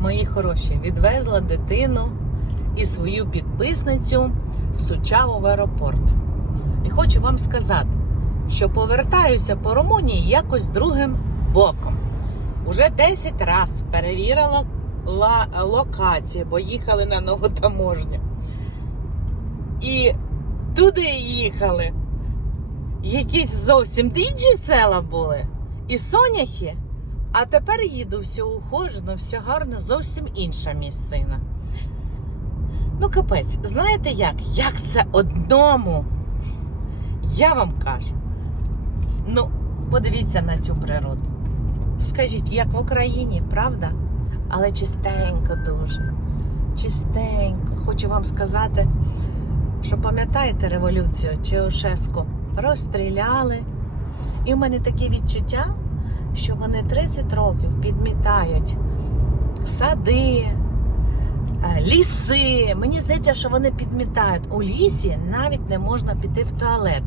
мої хороші, відвезла дитину і свою підписницю в Сучаву в аеропорт. І хочу вам сказати, що повертаюся по Румунії якось другим боком. Уже 10 разів перевірила ла- локації, бо їхали на нову таможню. І туди їхали. Якісь зовсім інші села були. І соняхи. А тепер їду все ухожено, все гарно, зовсім інша місцина. Ну, капець, знаєте як? Як це одному? Я вам кажу. Ну, подивіться на цю природу. Скажіть, як в Україні, правда? Але чистенько дуже. Чистенько. Хочу вам сказати, що пам'ятаєте революцію Чаушеску? Розстріляли. І в мене таке відчуття, що вони 30 років підмітають сади, е, ліси. Мені здається, що вони підмітають. У лісі навіть не можна піти в туалет,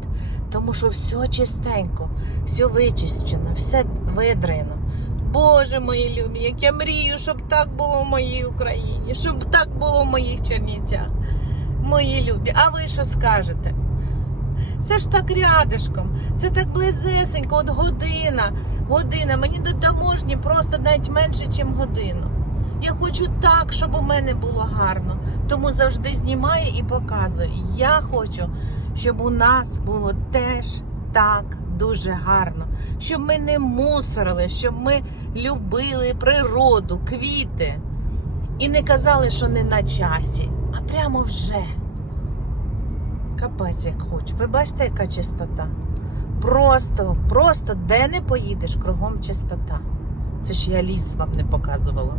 тому що все чистенько, все вичищено, все видрено. Боже мої любі, як я мрію, щоб так було в моїй Україні, щоб так було в моїх Чернівцях. Мої любі, а ви що скажете? Це ж так рядишком, це так близесенько, от година, година. Мені до таможні просто навіть менше, ніж годину. Я хочу так, щоб у мене було гарно. Тому завжди знімаю і показую. Я хочу, щоб у нас було теж так дуже гарно, щоб ми не мусорили, щоб ми любили природу, квіти. І не казали, що не на часі, а прямо вже. Капець як хочу. Ви бачите, яка чистота? Просто, просто де не поїдеш, кругом чистота. Це ж я ліс вам не показувала.